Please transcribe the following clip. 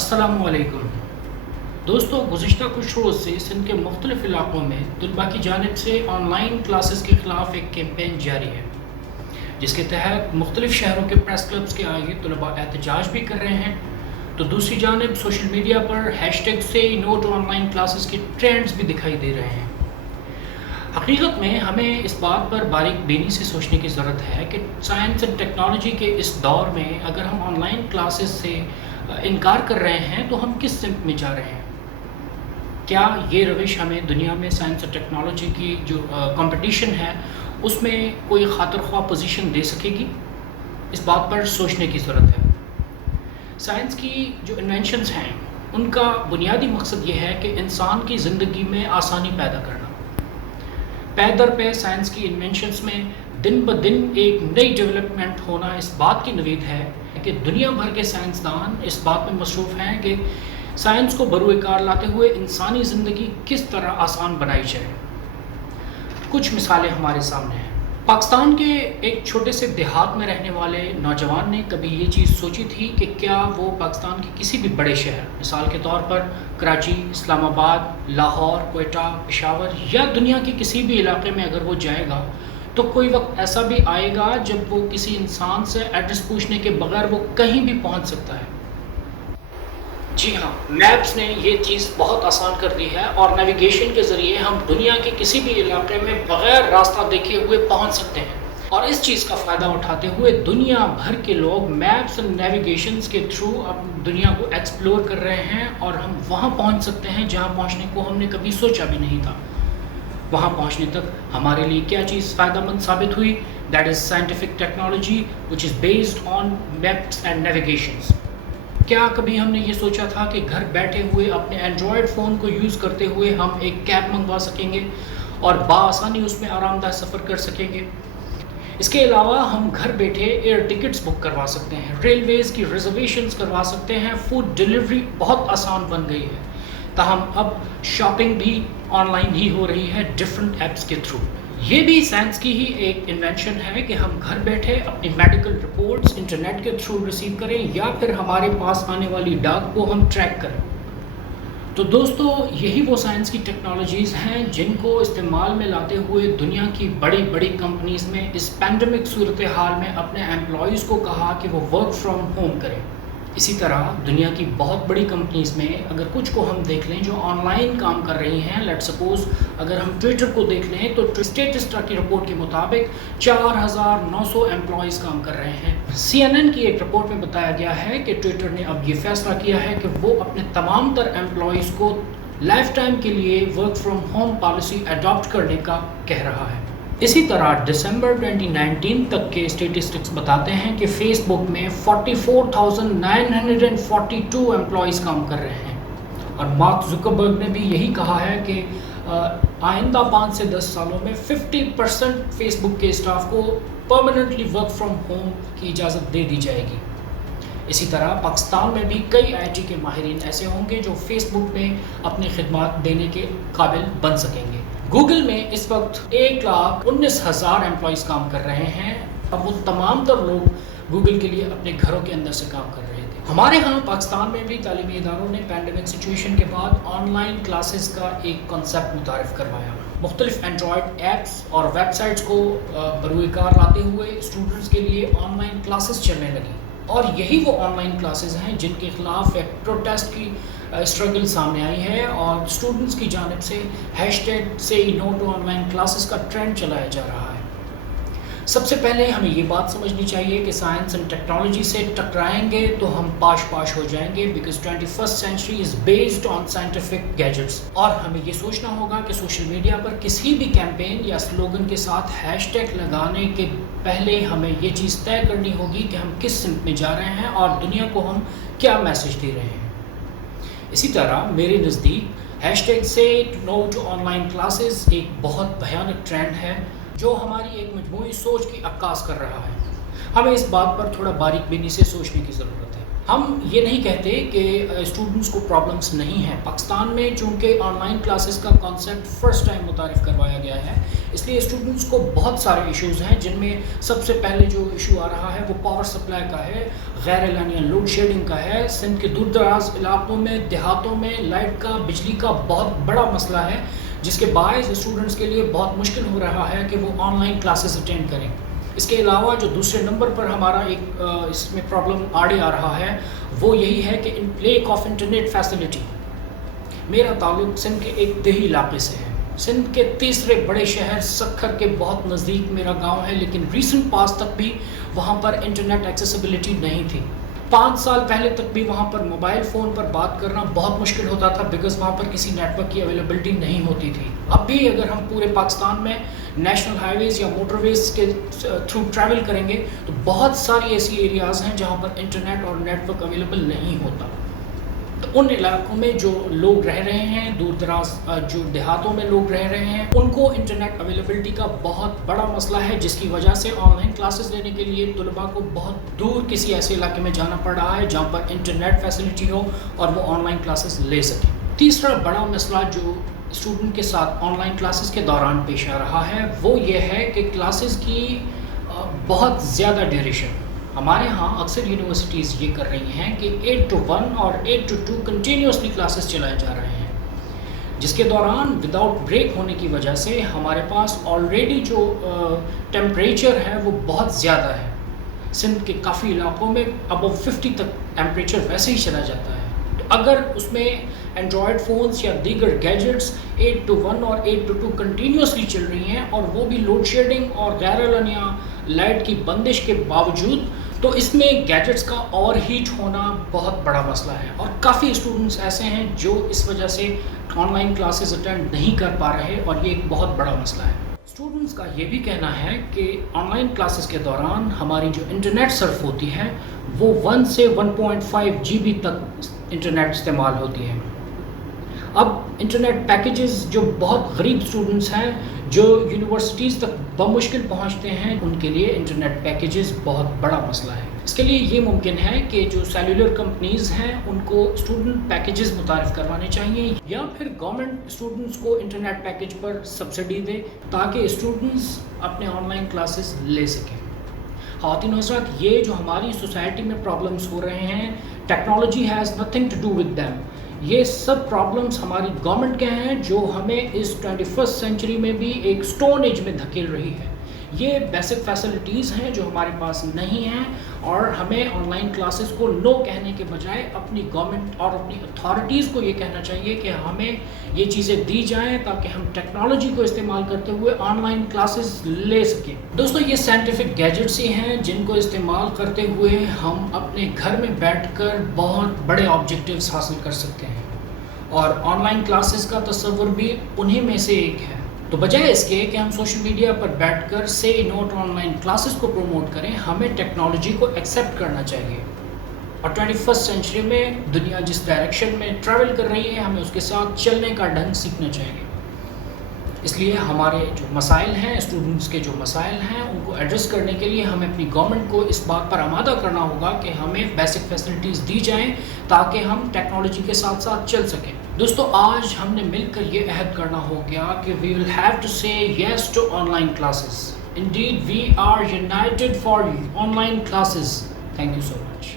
अस्सलामु अलैकुम दोस्तों, गुज़िश्ता कुछ रोज़ से सिंध के मुख्तलिफ़ इलाक़ों में तलबा की जानिब से ऑनलाइन क्लासेस के ख़िलाफ़ एक कैंपेन जारी है, जिसके तहत मुख्तलिफ़ शहरों के प्रेस क्लब्स के आगे तलबा एहतजाज भी कर रहे हैं। तो दूसरी जानिब सोशल मीडिया पर हैशटैग से नो टू ऑनलाइन क्लासेस के ट्रेंड्स भी दिखाई दे रहे हैं। हकीकत में हमें इस बात पर बारीक बीनी से सोचने की ज़रूरत है कि साइंस एंड टेक्नोलॉजी के इस दौर में अगर हम ऑनलाइन क्लासेस से इनकार कर रहे हैं तो हम किस सिमत में जा रहे हैं। क्या ये रविश हमें दुनिया में साइंस और टेक्नोलॉजी की जो कंपटीशन है उसमें कोई खातिर ख्वाह पोजीशन दे सकेगी? इस बात पर सोचने की ज़रूरत है। साइंस की जो इन्वेंशंस हैं उनका बुनियादी मकसद ये है कि इंसान की ज़िंदगी में आसानी पैदा करना। पै दर पे साइंस की इन्वेंशंस में दिन ब दिन एक नई डेवलपमेंट होना इस बात की नवीद है कि दुनिया भर के साइंसदान इस बात में मसरूफ़ हैं कि साइंस को बरूएकार लाते हुए इंसानी ज़िंदगी किस तरह आसान बनाई जाए। कुछ मिसालें हमारे सामने हैं। पाकिस्तान के एक छोटे से देहात में रहने वाले नौजवान ने कभी ये चीज़ सोची थी कि क्या वो पाकिस्तान के किसी भी बड़े शहर, मिसाल के तौर पर कराची, इस्लामाबाद, लाहौर, कोयटा, पेशावर या दुनिया के किसी भी इलाके में अगर वो जाएगा तो कोई वक्त ऐसा भी आएगा जब वो किसी इंसान से एड्रेस पूछने के बगैर वो कहीं भी पहुंच सकता है। जी हाँ, मैप्स ने ये चीज़ बहुत आसान कर दी है और नेविगेशन के ज़रिए हम दुनिया के किसी भी इलाके में बग़ैर रास्ता देखे हुए पहुंच सकते हैं। और इस चीज़ का फ़ायदा उठाते हुए दुनिया भर के लोग मैप्स और नेविगेशंस के थ्रू अब दुनिया को एक्सप्लोर कर रहे हैं और हम वहाँ पहुँच सकते हैं जहाँ पहुँचने को हमने कभी सोचा भी नहीं था। वहाँ पहुँचने तक हमारे लिए क्या चीज़ फ़ायदेमंद साबित हुई? That is scientific technology which is based on maps and navigations. क्या कभी हमने ये सोचा था कि घर बैठे हुए अपने एंड्रॉयड फ़ोन को यूज़ करते हुए हम एक कैब मंगवा सकेंगे और बाआसानी उसमें आरामदायक सफ़र कर सकेंगे? इसके अलावा हम घर बैठे एयर टिकट्स बुक करवा सकते हैं, रेलवेज़ की रिजर्वेशंस करवा सकते हैं, फूड डिलीवरी बहुत आसान बन गई है। ताहम अब शॉपिंग भी ऑनलाइन ही हो रही है डिफरेंट ऐप्स के थ्रू। ये भी साइंस की ही एक इन्वेंशन है कि हम घर बैठे अपनी मेडिकल रिपोर्ट्स इंटरनेट के थ्रू रिसीव करें या फिर हमारे पास आने वाली डाक को हम ट्रैक करें। तो दोस्तों, यही वो साइंस की टेक्नोलॉजीज़ हैं जिनको इस्तेमाल में लाते हुए दुनिया की बड़ी बड़ी कंपनीज़ में इस पैंडमिक सूरत हाल में अपने एम्प्लॉयज़ को कहा कि वो वर्क फ्रॉम होम करें। इसी तरह दुनिया की बहुत बड़ी कंपनीज़ में अगर कुछ को हम देख लें जो ऑनलाइन काम कर रही हैं, लेट्स सपोज़ अगर हम ट्विटर को देख लें तो स्टेटिस्टा की रिपोर्ट के मुताबिक 4900 एम्प्लॉयज़ काम कर रहे हैं। CNN की एक रिपोर्ट में बताया गया है कि ट्विटर ने अब ये फैसला किया है कि वो अपने तमाम तर एम्प्लॉयज़ को लाइफ टाइम के लिए work from home policy adopt करने का कह रहा है। इसी तरह दिसंबर 2019 तक के स्टेटिस्टिक्स बताते हैं कि फेसबुक में 44,942 एम्प्लॉयज़ काम कर रहे हैं और मार्क जुकरबर्ग ने भी यही कहा है कि आइंदा 5 से 10 सालों में 50% फेसबुक के स्टाफ को परमानेंटली वर्क फ्रॉम होम की इजाज़त दे दी जाएगी। इसी तरह पाकिस्तान में भी कई IT के माहिरीन ऐसे होंगे जो फेसबुक में अपनी खिदमत देने के काबिल बन सकेंगे। गूगल में इस वक्त 1,19,000 एम्प्लॉयज़ काम कर रहे हैं। अब वो तमाम तर लोग गूगल के लिए अपने घरों के अंदर से काम कर रहे थे। हमारे यहाँ पाकिस्तान में भी तालीमी इदारों ने पैंडमिक सिचुएशन के बाद ऑनलाइन क्लासेस का एक कॉन्सेप्ट मुतारिफ करवाया। मुख्तलिफ एंड्रॉयड ऐप्स और वेबसाइट्स को बरूएकार लाते हुए स्टूडेंट्स के लिए ऑनलाइन क्लासेस चलने लगी और यही वो ऑनलाइन क्लासेस हैं जिनके ख़िलाफ़ एक प्रोटेस्ट की स्ट्रगल सामने आई है और स्टूडेंट्स की जानिब से हैशटैग से नो टू ऑनलाइन क्लासेस का ट्रेंड चलाया जा रहा है। सबसे पहले हमें ये बात समझनी चाहिए कि साइंस एंड टेक्नोलॉजी से टकराएंगे तो हम पाश हो जाएंगे, because 21st century is based on scientific gadgets. और हमें ये सोचना होगा कि सोशल मीडिया पर किसी भी कैंपेन या स्लोगन के साथ हैशटैग लगाने के पहले हमें ये चीज़ तय करनी होगी कि हम किस सिमत में जा रहे हैं और दुनिया को हम क्या मैसेज दे रहे हैं। इसी तरह मेरे नज़दीक हैशटैग से नो टू ऑनलाइन क्लासेस एक बहुत भयानक ट्रेंड है जो हमारी एक मजमूई सोच की अक्कास कर रहा है। हमें इस बात पर थोड़ा बारीक बीनी से सोचने की ज़रूरत है। ہم یہ نہیں کہتے کہ اسٹوڈنٹس کو پرابلمس نہیں ہیں. پاکستان میں چونکہ آن لائن کلاسز کا کانسیپٹ فرسٹ ٹائم متعارف کروایا گیا ہے، اس لیے اسٹوڈنٹس کو بہت سارے ایشوز ہیں، جن میں سب سے پہلے جو ایشو آ رہا ہے وہ پاور سپلائی کا ہے، غیر اعلانیہ لوڈ شیڈنگ کا ہے. سندھ کے دور دراز علاقوں میں، دیہاتوں میں لائٹ کا، بجلی کا بہت بڑا مسئلہ ہے، جس کے باعث اسٹوڈنٹس کے لیے بہت مشکل ہو رہا ہے کہ وہ آن لائن کلاسز اٹینڈ کریں. اس کے علاوہ جو دوسرے نمبر پر ہمارا ایک اس میں پرابلم آڑے آ رہا ہے وہ یہی ہے کہ لیک آف انٹرنیٹ فیسلٹی. میرا تعلق سندھ کے ایک دیہی علاقے سے ہے. سندھ کے تیسرے بڑے شہر سکھر کے بہت نزدیک میرا گاؤں ہے، لیکن ریسنٹ پاس تک بھی وہاں پر انٹرنیٹ ایکسیسیبلٹی نہیں تھی. 5 سال پہلے تک بھی وہاں پر موبائل فون پر بات کرنا بہت مشکل ہوتا تھا، بیکاز وہاں پر کسی نیٹ ورک کی اویلیبلٹی نہیں ہوتی تھی. اب بھی اگر ہم پورے پاکستان میں نیشنل ہائی ویز یا موٹر ویز کے تھرو ٹریول کریں گے تو بہت ساری ایسی ایریاز ہیں جہاں پر انٹرنیٹ اور نیٹ ورک اویلیبل نہیں ہوتا. تو ان علاقوں میں جو لوگ رہ رہے ہیں، دور دراز جو دیہاتوں میں لوگ رہ رہے ہیں، ان کو انٹرنیٹ اویلیبلٹی کا بہت بڑا مسئلہ ہے، جس کی وجہ سے آن لائن کلاسز لینے کے لیے طلباء کو بہت دور کسی ایسے علاقے میں جانا پڑ رہا ہے جہاں پر انٹرنیٹ فیسلٹی ہو اور وہ آن لائن کلاسز لے سکیں. تیسرا بڑا مسئلہ جو اسٹوڈنٹ کے ساتھ آن لائن کلاسز کے دوران پیش آ رہا ہے وہ یہ ہے کہ کلاسز کی بہت زیادہ ڈیوریشن. ہمارے ہاں اکثر یونیورسٹیز یہ کر رہی ہیں کہ 8 to 1 اور 8 to 2 کنٹینیوسلی کلاسز چلائے جا رہے ہیں، جس کے دوران وداؤٹ بریک ہونے کی وجہ سے ہمارے پاس آلریڈی جو ٹیمپریچر ہے وہ بہت زیادہ ہے. سندھ کے کافی علاقوں میں ابو 50 تک ٹیمپریچر ویسے ہی چلا جاتا ہے. تو اگر اس میں اینڈرائڈ فونز یا دیگر گیجٹس 8 to 1 اور 8 to 2 کنٹینیوسلی چل رہی ہیں اور وہ بھی لوڈ شیڈنگ اور غیر اعلانیہ لائٹ کی بندش کے باوجود، تو اس میں گیجٹس کا اوور ہیٹ ہونا بہت بڑا مسئلہ ہے. اور کافی اسٹوڈنٹس ایسے ہیں جو اس وجہ سے آن لائن کلاسز اٹینڈ نہیں کر پا رہے، اور یہ ایک بہت بڑا مسئلہ ہے. اسٹوڈنٹس کا یہ بھی کہنا ہے کہ آن لائن کلاسز کے دوران ہماری جو انٹرنیٹ صرف ہوتی ہے وہ 1 سے 1.5 GB تک انٹرنیٹ استعمال ہوتی ہے. اب انٹرنیٹ پیکیجز جو بہت غریب اسٹوڈنٹس ہیں جو یونیورسٹیز تک بمشکل پہنچتے ہیں، ان کے لیے انٹرنیٹ پیکیجز بہت بڑا مسئلہ ہے. اس کے لیے یہ ممکن ہے کہ جو سیلولر کمپنیز ہیں ان کو اسٹوڈنٹ پیکیجز متعارف کروانے چاہیے، یا پھر گورنمنٹ اسٹوڈنٹس کو انٹرنیٹ پیکیج پر سبسڈی دے تاکہ اسٹوڈنٹس اپنے آن لائن کلاسز لے سکیں. خواتین و حضرات، یہ جو ہماری سوسائٹی میں پرابلمس ہو رہے ہیں، technology has nothing to do with them. یہ سب پرابلمس ہماری گورنمنٹ کے ہیں جو ہمیں اس 21st سینچری میں بھی ایک سٹون ایج میں دھکیل رہی ہے. یہ بیسک فیسلٹیز ہیں جو ہمارے پاس نہیں ہیں، اور ہمیں آن لائن کلاسز کو نو کہنے کے بجائے اپنی گورنمنٹ اور اپنی اتھارٹیز کو یہ کہنا چاہیے کہ ہمیں یہ چیزیں دی جائیں تاکہ ہم ٹیکنالوجی کو استعمال کرتے ہوئے آن لائن کلاسز لے سکیں. دوستو، یہ سائنٹیفک گیجٹس ہی ہیں جن کو استعمال کرتے ہوئے ہم اپنے گھر میں بیٹھ کر بہت بڑے آبجیکٹیوز حاصل کر سکتے ہیں، اور آن لائن کلاسز کا تصور بھی انہی میں سے ایک ہے. تو بجائے اس کے کہ ہم سوشل میڈیا پر بیٹھ کر سے نوٹ آن لائن کلاسز کو پروموٹ کریں، ہمیں ٹیکنالوجی کو ایکسیپٹ کرنا چاہیے. اور 21st سینچری میں دنیا جس ڈائریکشن میں ٹریول کر رہی ہے، ہمیں اس کے ساتھ چلنے کا ڈھنگ سیکھنا چاہیے. اس لیے ہمارے جو مسائل ہیں، اسٹوڈنٹس کے جو مسائل ہیں، ان کو ایڈریس کرنے کے لیے ہمیں اپنی گورنمنٹ کو اس بات پر آمادہ کرنا ہوگا کہ ہمیں بیسک فیسلٹیز دی جائیں تاکہ ہم ٹیکنالوجی کے ساتھ ساتھ چل سکیں. دوستو، آج ہم نے مل کر یہ عہد کرنا ہو گیا کہ we will have to say yes to online classes. Indeed, we are united for online classes. Thank you so much.